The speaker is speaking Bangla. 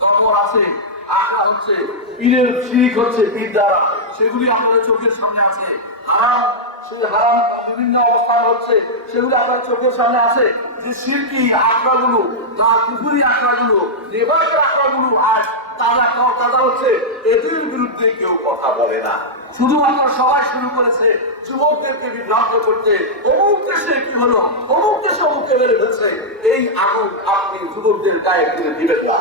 কবর আছে, আখড়া হচ্ছে, পীরের শিরিক হচ্ছে, পীর দ্বারা। সেগুলি আপনাদের চোখের সামনে আছে। হারাম, সেই হারাম বিভিন্ন অবস্থান হচ্ছে, সেগুলি আপনার চোখের সামনে আছে। যে শিল্পী আখড়াগুলো না কুকুরি আখড়াগুলো নেবাকের আখড়াগুলো আজ তাজা খাওয়া তাজা হচ্ছে এদের বিরুদ্ধে কেউ কথা বলে না। শুধুমাত্র সবাই শুরু করেছে যুবকদেরকে বিভ্রান্ত করতে। অমুক দেশে কি হলো? অমুক দেশে অমুককে মেরে ফেলছে এই আগুন আপনি যুবকদের গায়ে তুলে দিবেন না।